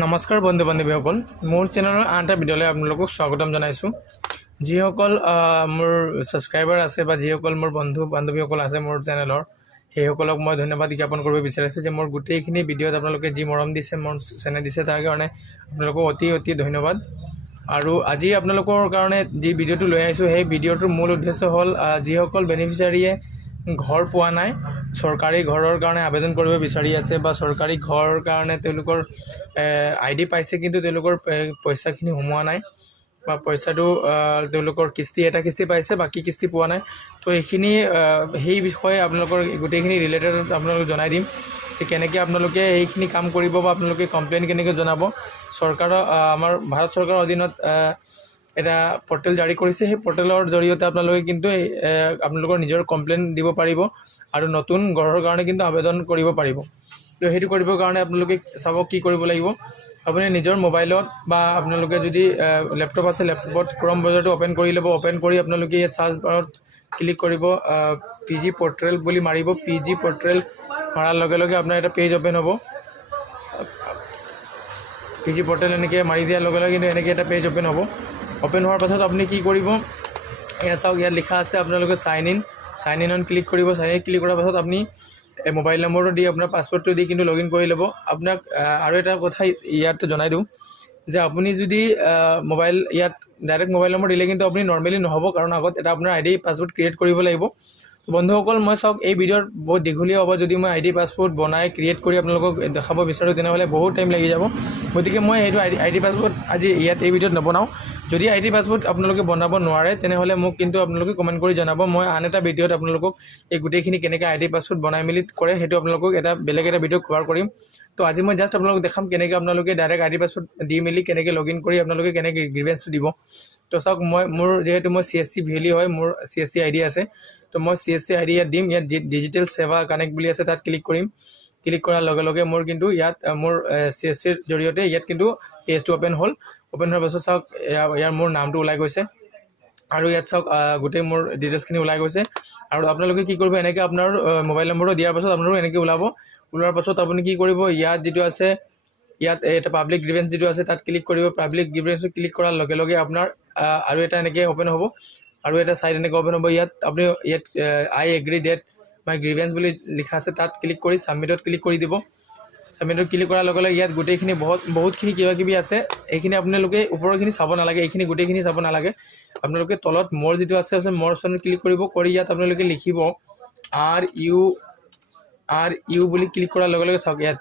নমস্কাৰ বন্ধু বান্ধৱীসকল, মোৰ চেনেলৰ আন এটা ভিডিঅ'লৈ আপোনালোকক স্বাগতম জনাইছোঁ। যিসকল মোৰ ছাবস্ক্ৰাইবাৰ আছে বা যিসকল মোৰ বন্ধু বান্ধৱীসকল আছে মোৰ চেনেলৰ, সেইসকলক মই ধন্যবাদ জ্ঞাপন কৰিব বিচাৰিছোঁ যে মোৰ গোটেইখিনি ভিডিঅ'ত আপোনালোকে যি মৰম দিছে, মোৰ চেনেল দিছে, তাৰ কাৰণে আপোনালোকক অতি অতি ধন্যবাদ। আৰু আজি আপোনালোকৰ কাৰণে যি ভিডিঅ'টো লৈ আহিছোঁ, সেই ভিডিঅ'টোৰ মূল উদ্দেশ্য হ'ল যিসকল বেনিফিচিয়াৰীয়ে ঘৰ পোৱা নাই, চৰকাৰী ঘৰৰ কাৰণে আবেদন কৰিব বিচাৰি আছে বা চৰকাৰী ঘৰৰ কাৰণে তেওঁলোকৰ ID পাইছে কিন্তু তেওঁলোকৰ পইচাখিনি সোমোৱা নাই বা পইচাটো তেওঁলোকৰ এটা কিস্তি পাইছে, বাকী কিস্তি পোৱা নাই। তো এইখিনি সেই বিষয়ে আপোনালোকৰ গোটেইখিনি ৰিলেটেড আপোনালোকক জনাই দিম যে কেনেকৈ আপোনালোকে এইখিনি কাম কৰিব বা আপোনালোকে কমপ্লেইন কেনেকৈ জনাব। চৰকাৰৰ আমাৰ ভাৰত চৰকাৰৰ অধীনত এটা পৰ্টেল জাৰি কৰিছে, সেই পৰ্টেলৰ জৰিয়তে আপোনালোকে কিন্তু আপোনালোকৰ নিজৰ কমপ্লেইন দিব পাৰিব আৰু নতুন ঘৰৰ কাৰণে কিন্তু আবেদন কৰিব পাৰিব। তো সেইটো কৰিবৰ কাৰণে আপোনালোকে চাব কি কৰিব লাগিব। আপুনি নিজৰ মোবাইলত বা আপোনালোকে যদি লেপটপ আছে, লেপটপত ক্ৰম ব্ৰাউজাৰটো অ'পেন কৰি ল'ব। অ'পেন কৰি আপোনালোকে ইয়াত চাৰ্চ বাৰত ক্লিক কৰিব, PG পৰ্টেল বুলি মাৰিব। PG পৰ্টেল মাৰাৰ লগে লগে আপোনাৰ এটা পেজ অ'পেন হ'ব। PG পৰ্টেল এনেকৈ মাৰি দিয়াৰ লগে লগে কিন্তু এনেকৈ এটা পেজ অ'পেন হ'ব। অ'পেন হোৱাৰ পাছত আপুনি কি কৰিব, এয়া চাওক, ইয়াত লিখা আছে আপোনালোকে চাইন ইন অন ক্লিক কৰিব। চাইন ইন ক্লিক কৰাৰ পাছত আপুনি মোবাইল নম্বৰটো দি আপোনাৰ পাছৱৰ্ডটো দি কিন্তু লগ ইন কৰি ল'ব। আপোনাক আৰু এটা কথা ইয়াত জনাই দিওঁ যে আপুনি যদি ইয়াত ডাইৰেক্ট মোবাইল নম্বৰ দিলে কিন্তু আপুনি নৰ্মেলি নহ'ব, কাৰণ আগত এটা আপোনাৰ ID পাছৱৰ্ড ক্ৰিয়েট কৰিব লাগিব। তো বন্ধুসকল, মই চাওক এই ভিডিঅ'ত বহুত দীঘলীয়া হ'ব। যদি মই ID পাছৱৰ্ড বনাই ক্ৰিয়েট কৰি আপোনালোকক দেখাব বিচাৰোঁ তেনেহ'লে বহুত টাইম লাগি যাব। গতিকে মই সেইটো ID পাছৱৰ্ড আজি ইয়াত এই ভিডিঅ'ত নবনাওঁ। যদি ID পাছৱৰ্ড আপোনালোকে বনাব নোৱাৰে তেনেহ'লে মোক কিন্তু আপোনালোকে কমেণ্ট কৰি জনাব। মই আন এটা ভিডিঅ'ত আপোনালোকক এই গোটেইখিনি কেনেকৈ ID পাছৱৰ্ড বনাই মেলি কৰে সেইটো আপোনালোকক বেলেগ এটা ভিডিঅ' কভাৰ কৰিম। তো আজি মই জাষ্ট আপোনালোকক দেখাম কেনেকৈ আপোনালোকে ডাইৰেক্ট ID পাছৱৰ্ড দি মেলি কেনেকৈ লগ ইন কৰি আপোনালোকে কেনেকৈ গ্ৰিভেন্সটো দিব। তো চাওক, যিহেতু মই CSC ভেলি হয়, মোৰ CSC ID আছে। তো মই CSC ID ইয়াত দিম। ইয়াত ডিজিটেল সেৱা কানেক্ট বুলি আছে, তাত ক্লিক কৰিম। ক্লিক কৰাৰ লগে লগে মোৰ কিন্তু ইয়াত মোৰ CSCৰ জৰিয়তে ইয়াত কিন্তু পেজটো অ'পেন হ'ল। অ'পেন হোৱাৰ পাছত চাওক, ইয়াৰ মোৰ নামটো ওলাই গৈছে আৰু ইয়াত চাওক গোটেই মোৰ ডিটেইলছখিনি ওলাই গৈছে। আৰু আপোনালোকে কি কৰিব, এনেকৈ আপোনাৰ মোবাইল নম্বৰটো দিয়াৰ পাছত আপোনালোকে এনেকৈ ওলোৱাৰ পাছত আপুনি কি কৰিব, ইয়াত যিটো আছে, ইয়াত এটা পাব্লিক গ্ৰিভেন্স যিটো আছে তাত ক্লিক কৰিব। পাব্লিক গ্ৰিভেন্সত ক্লিক কৰাৰ লগে লগে আপোনাৰ আৰু এটা এনেকৈ অ'পেন হ'ব, আৰু এটা চাইড এনেকৈ অ'পেন হ'ব। ইয়াত আপুনি I agree that my grievance বুলি লিখা আছে, তাত ক্লিক কৰি ছাবমিটত ক্লিক কৰি দিব। ছাবমিটত ক্লিক কৰাৰ লগে লগে ইয়াত গোটেইখিনি বহুতখিনি কিবা কিবি আছে। এইখিনি আপোনালোকে ওপৰৰখিনি চাব নালাগে, এইখিনি গোটেইখিনি চাব নালাগে। আপোনালোকে তলত মোৰ যিটো আছে মোৰ অপশ্যনত ক্লিক কৰিব। কৰি ইয়াত আপোনালোকে লিখিব RU বুলি ক্লিক কৰাৰ লগে লগে চাওক, ইয়াত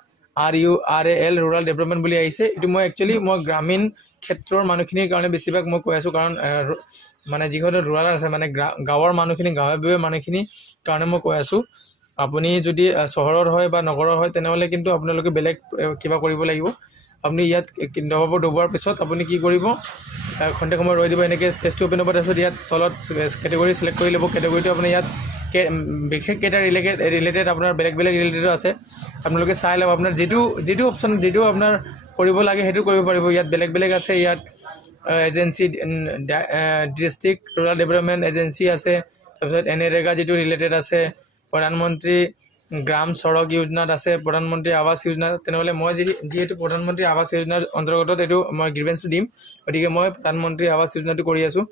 RURAL ৰুৰাল ডেভেলপমেণ্ট বুলি আহিছে। এইটো মই গ্ৰামীণ ক্ষেত্ৰৰ মানুহখিনিৰ কাৰণে বেছিভাগ মই কৈ আছোঁ, কাৰণ মানে যিসকল ৰুৰাল আছে, মানে গাঁৱৰ মানুহখিনি, গাঁৱে মানুহখিনিৰ কাৰণে মই কৈ আছোঁ। আপুনি যদি চহৰৰ হয় বা নগৰৰ হয় তেনেহ'লে কিন্তু আপোনালোকে বেলেগ কিবা কৰিব লাগিব। আপুনি ইয়াত দবোৱাৰ পিছত আপুনি কি কৰিব, খন্তেক সময় ৰৈ দিব। এনেকৈ পেজটো অ'পেন হ'ব। তাৰপিছত ইয়াত তলত কেটেগৰী চিলেক্ট কৰি ল'ব। কেটেগৰীটো আপুনি ইয়াত বিশেষ কেইটা ৰিলেটেড আপোনাৰ বেলেগ ৰিলেটেডো আছে, আপোনালোকে চাই ল'ব। আপোনাৰ যিটো অপশ্যন যিটো আপোনাৰ কৰিব লাগে সেইটো কৰিব পাৰিব। ইয়াত বেলেগ আছে। ইয়াত agency, district rural development agency আছে। তাৰপিছত NREGA যিটো ৰিলেটেড আছে, প্ৰধানমন্ত্ৰী গ্ৰাম চড়ক যোজনাত আছে, প্ৰধানমন্ত্ৰী আৱাস যোজনা। তেনেহ'লে মই যিহেতু প্ৰধানমন্ত্ৰী আৱাস যোজনাৰ অন্তৰ্গত এইটো মই গ্ৰিভেন্সটো দিম, গতিকে মই প্ৰধানমন্ত্ৰী আৱাস যোজনাটো কৰি আছোঁ।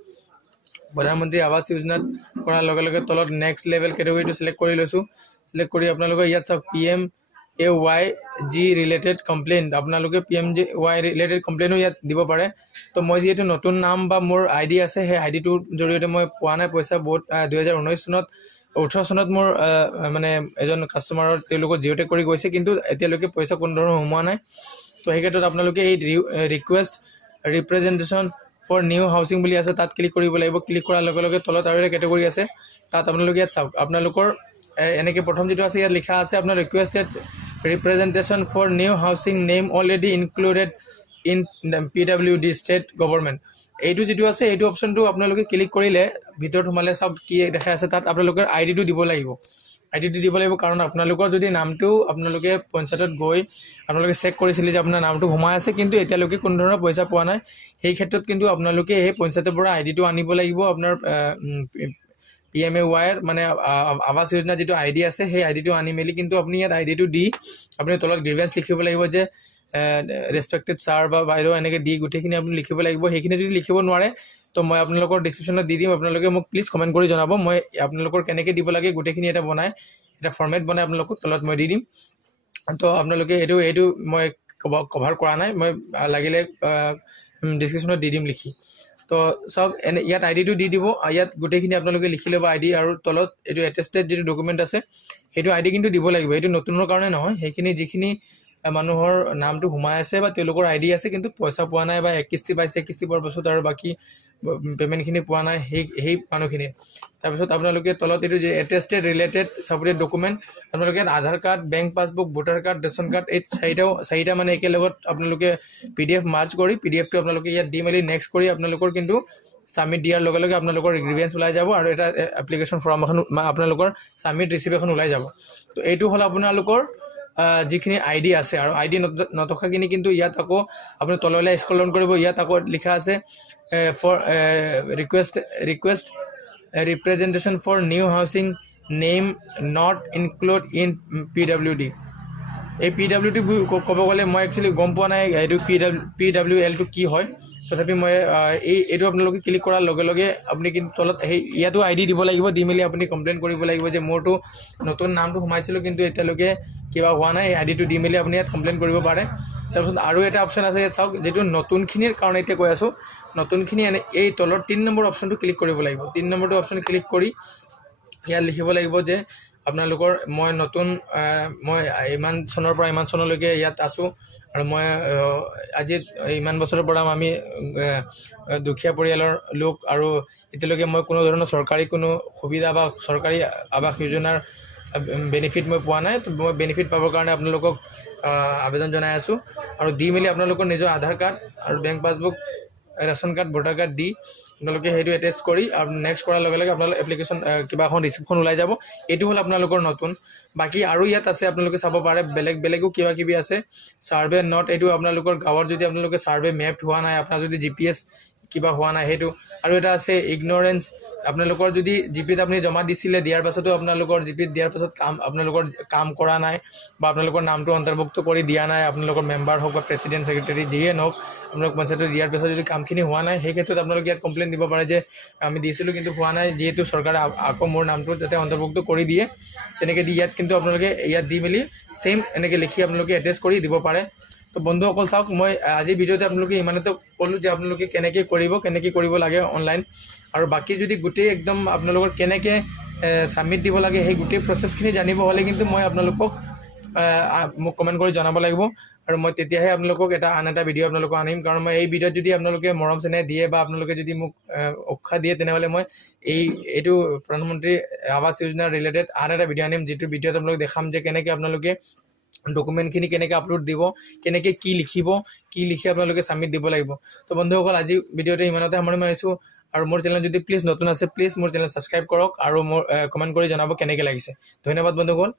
প্ৰধানমন্ত্ৰী আৱাস যোজনাত কৰাৰ লগে লগে তলত নেক্সট লেভেল কেটেগৰীটো চিলেক্ট কৰি লৈছোঁ। চিলেক্ট কৰি আপোনালোকে ইয়াত চাওক PMAYG ৰিলেটেড কমপ্লেইন, আপোনালোকে PMAY ৰিলেটেড কমপ্লেইনো ইয়াত দিব পাৰে। তো মই যিহেতু নতুন নাম বা মোৰ ID আছে, সেই IDটোৰ জৰিয়তে মই পোৱা নাই পইচা। 2018 চনত মোৰ মানে এজন কাষ্টমাৰৰ তেওঁলোকৰ জিঅ'টেক কৰি গৈছে, কিন্তু এতিয়ালৈকে পইচা কোনো ধৰণৰ সোমোৱা নাই। তো সেই ক্ষেত্ৰত আপোনালোকে এই request representation for new housing বুলি আছে, তাত ক্লিক কৰিব লাগিব। ক্লিক কৰাৰ লগে লগে তলত আৰু এটা কেটেগৰী আছে, তাত আপোনালোকে ইয়াত চাওক, আপোনালোকৰ এনেকৈ প্ৰথম যিটো আছে ইয়াত লিখা আছে আপোনাৰ requested representation for new housing name already included in PWD state government. এইটো যিটো আছে এইটো অপশ্যনটো আপোনালোকে ক্লিক কৰিলে ভিতৰত সোমালে চব কি দেখাই আছে, তাত আপোনালোকৰ IDটো দিব লাগিব। IDটো দিব লাগিব, কাৰণ আপোনালোকৰ যদি নামটো আপোনালোকে পঞ্চায়তত গৈ আপোনালোকে চেক কৰিছিলে যে আপোনাৰ নামটো সোমাই আছে, কিন্তু এতিয়ালৈকে কোনো ধৰণৰ পইচা পোৱা নাই, সেই ক্ষেত্ৰত কিন্তু আপোনালোকে সেই পঞ্চায়তৰ পৰা IDটো আনিব লাগিব। আপোনাৰ PMAY মানে আৱাস যোজনা যিটো ID আছে, সেই IDটো আনি মেলি কিন্তু আপুনি ইয়াত IDটো দি আপুনি তলত গ্ৰিভেন্স লিখিব লাগিব যে ৰেচপেক্টেড ছাৰ বা বাইদেউ এনেকৈ দি গোটেইখিনি আপুনি লিখিব লাগিব। সেইখিনি যদি লিখিব নোৱাৰে তো মই আপোনালোকৰ ডিছক্ৰিপশ্যনত দি দিম, আপোনালোকে মোক প্লিজ কমেণ্ট কৰি জনাব। মই আপোনালোকৰ কেনেকৈ দিব লাগে গোটেইখিনি এটা বনাই এটা ফৰ্মেট বনাই আপোনালোকক তলত মই দি দিম। তো আপোনালোকে এইটো মই কভাৰ কৰা নাই, মই লাগিলে ডিছক্ৰিপশ্যনত দি দিম লিখি। তো চাওক ইয়াত আইডিটো দি দিব, ইয়াত গোটেইখিনি আপোনালোকে লিখি ল'ব আইডি, আৰু তলত এইটো এটেষ্টেড যিটো ডকুমেণ্ট আছে সেইটো আইডি কিন্তু দিব লাগিব। এইটো নতুনৰ কাৰণে নহয়, সেইখিনি যিখিনি মানুহৰ নামটো সোমাই আছে বা তেওঁলোকৰ আইডি আছে কিন্তু পইচা পোৱা নাই বা 1 কিস্তি পাইছে, 1 কিস্তি পোৱাৰ পাছত আৰু বাকী পে'মেণ্টখিনি পোৱা নাই সেই মানুহখিনি। তাৰপিছত আপোনালোকে তলত এইটো যে এটেষ্টেড ৰিলেটেড ছাপৰ্টেড ডকুমেণ্ট, আপোনালোকে Aadhaar card, bank passbook, voter card, ration card, এই চাৰিটা মানে একেলগত আপোনালোকে PDF মাৰ্জ কৰি PDFটো আপোনালোকে ইয়াত দি মেলি নেক্সট কৰি আপোনালোকৰ কিন্তু ছাবমিট দিয়াৰ লগে লগে আপোনালোকৰ গ্ৰিভেঞ্চ ওলাই যাব আৰু এটা এপ্লিকেশ্যন ফৰ্ম এখন আপোনালোকৰ ছাবমিট ৰিচিপ্ট এখন ওলাই যাব। তো এইটো হ'ল আপোনালোকৰ যিখিনি আইডি আছে। আৰু আইডি নথকাখিনি কিন্তু ইয়াত আকৌ আপুনি তললৈ স্ক্ৰল ডাউন কৰিব, ইয়াত আকৌ লিখা আছে for request representation for new housing name not include in PWD। এই PWD ক'ব গ'লে মই একচুৱেলি গম পোৱা নাই এইটো PWLটো কি হয়, তথাপি মই এইটো আপোনালোকে ক্লিক কৰাৰ লগে লগে আপুনি কিন্তু তলত ইয়াতো আইডি দিব লাগিব, দি মেলি আপুনি কমপ্লেইন কৰিব লাগিব যে মোৰতো নতুন নামটো সোমাইছিলোঁ কিন্তু এতিয়ালৈকে কিবা হোৱা নাই, আইডিটো দি মেলি আপুনি ইয়াত কমপ্লেইন কৰিব পাৰে। তাৰপিছত আৰু এটা অপশ্যন আছে ইয়াত চাওক, যিটো নতুনখিনিৰ কাৰণে এতিয়া কৈ আছোঁ, নতুনখিনি এই তলৰ 3 নম্বৰ অপশ্যনটো ক্লিক কৰিব লাগিব। 3 নম্বৰটো অপশ্যন ক্লিক কৰি ইয়াত লিখিব লাগিব যে আপোনালোকৰ মই ইমান চনৰ পৰা ইমান চনলৈকে ইয়াত আছোঁ, আৰু মই আজি ইমান বছৰৰ পৰা আমি দুখীয়া পৰিয়ালৰ লোক, আৰু এতিয়ালৈকে মই কোনো ধৰণৰ চৰকাৰী কোনো সুবিধা বা চৰকাৰী আৱাস যোজনাৰ বেনিফিট মই পোৱা নাই। তো মই বেনিফিট পাবৰ কাৰণে আপোনালোকক আবেদন জনাই আছোঁ। আৰু দি মেলি আপোনালোকৰ নিজৰ আধাৰ কাৰ্ড আৰু bank passbook, ration card, voter card দি আপোনালোকে সেইটো এটেচ কৰি আৰু নেক্সট কৰাৰ লগে লগে আপোনালোকৰ এপ্লিকেশ্যন কিবা এখন ৰিচিপ্টখন ওলাই যাব। এইটো হ'ল আপোনালোকৰ নতুন। বাকী আৰু ইয়াত আছে আপোনালোকে চাব পাৰে, বেলেগো কিবা কিবি আছে। ছাৰ্ভে নট, এইটো আপোনালোকৰ গাঁৱত যদি আপোনালোকে ছাৰ্ভে মেপড হোৱা নাই, আপোনাৰ যদি GPS কিবা হোৱা নাই সেইটো। আৰু এটা আছে ইগনৰেঞ্চ, আপোনালোকৰ যদি GPত আপুনি জমা দিছিলে, দিয়াৰ পাছতো আপোনালোকৰ GPত দিয়াৰ পাছত আপোনালোকৰ কাম কৰা নাই বা আপোনালোকৰ নামটো অন্তৰ্ভুক্ত কৰি দিয়া নাই, আপোনালোকৰ মেম্বাৰ হওক বা প্ৰেচিডেণ্ট ছেক্ৰেটাৰী যিয়ে নহওক, আপোনালোক পঞ্চায়তত দিয়াৰ পাছত যদি কামখিনি হোৱা নাই, সেই ক্ষেত্ৰত আপোনালোকে ইয়াত কমপ্লেইন দিব পাৰে যে আমি দিছিলোঁ কিন্তু হোৱা নাই, যিহেতু চৰকাৰে আকৌ মোৰ নামটো যাতে অন্তৰ্ভুক্ত কৰি দিয়ে তেনেকৈ দি ইয়াত কিন্তু আপোনালোকে ইয়াত দি মেলি ছেইম এনেকৈ লিখি আপোনালোকে এটেচ কৰি দিব পাৰে। তো বন্ধুসকল চাওক, মই আজি ভিডিঅ'তে আপোনালোকে ইমানতে ক'লোঁ যে আপোনালোকে কেনেকৈ কৰিব লাগে অনলাইন, আৰু বাকী যদি গোটেই একদম আপোনালোকৰ কেনেকৈ ছাবমিট দিব লাগে সেই গোটেই প্ৰচেছখিনি জানিব হ'লে কিন্তু মই আপোনালোকক মোক কমেণ্ট কৰি জনাব লাগিব, আৰু মই তেতিয়াহে আপোনালোকক আন এটা ভিডিঅ' আপোনালোকক আনিম। কাৰণ মই এই ভিডিঅ'ত যদি আপোনালোকে মৰম চেনেহ দিয়ে বা আপোনালোকে যদি মোক উৎসাহ দিয়ে, তেনেহ'লে মই এইটো প্ৰধানমন্ত্ৰী আৱাস যোজনাৰ ৰিলেটেড আন এটা ভিডিঅ' আনিম, যিটো ভিডিঅ'ত আপোনালোকে দেখাম যে কেনেকৈ আপোনালোকে ডকুমেণ্টখিনি কেনেকৈ আপলোড দিব, কেনেকৈ কি লিখি আপোনালোকে ছাবমিট দিব লাগিব। তো বন্ধুসকল, আজি ভিডিঅ'টো ইমানতে সামৰণি মাৰিছোঁ। আৰু মোৰ চেনেল যদি প্লিজ নতুন আছে, প্লিজ মোৰ চেনেল ছাবস্ক্ৰাইব কৰক আৰু মোৰ কমেণ্ট কৰি জনাব কেনেকৈ লাগিছে। ধন্যবাদ বন্ধুসকল।